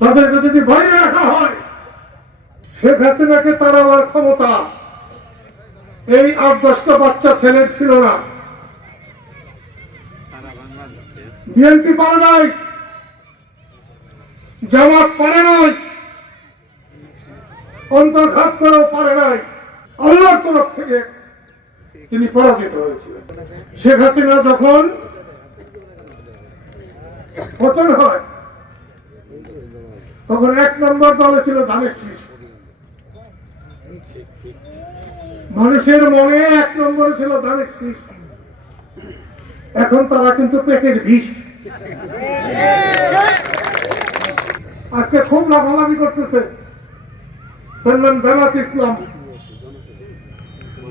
তাদেরকে যদি বাইরে রাখা হয়, শেখ হাসিনাকে তাড়াবার ক্ষমতা এই আট দশটা বাচ্চা ছেলের ছিল না। বিএনপি পারে নাই, জামাত পারে নাই, অন্তর্ঘাত করেও পারে নাই। আল্লাহর তরফ থেকে তিনি পরাজিত হয়েছিলেন। শেখ হাসিনা যখন পতন হয় তখন এক নম্বর দলে ছিল ধানের শীষ মানুষের মনে এক নম্বরে ছিল ধানের শীষ এখন তারা কিন্তু পেটের বিষ। আজকে খুব লাফালাফি করতেছে। তার জামাত ইসলাম।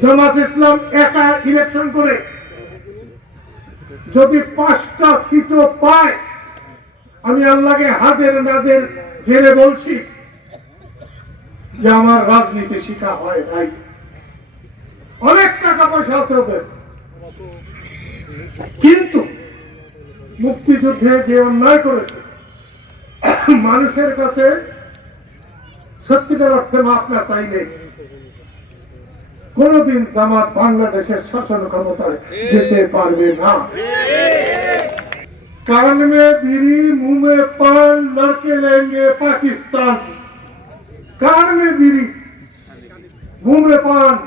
জামাত ইসলাম একা ইলেকশন করে। যদি পাঁচটা সিটও পায় আমি আল্লাহকে হাজের নাজের জেনে বলছি যে আমার রাজনীতি শিখা হয় নাই। অনেক টাকা পয়সা আছে ওদের। কিন্তু মুক্তিযুদ্ধে যে অন্যায় করেছে, মানুষের কাছে সত্যিকার অর্থে মাপ না চাইলে কোনদিন জামাত বাংলাদেশের শাসন ক্ষমতায় যেতে পারবে না। कान में बीड़ी, मुँह में पान, लड़के लेंगे पाकिस्तान। कान में बीड़ी, मुँह में पान,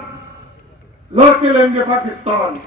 लड़के लेंगे पाकिस्तान।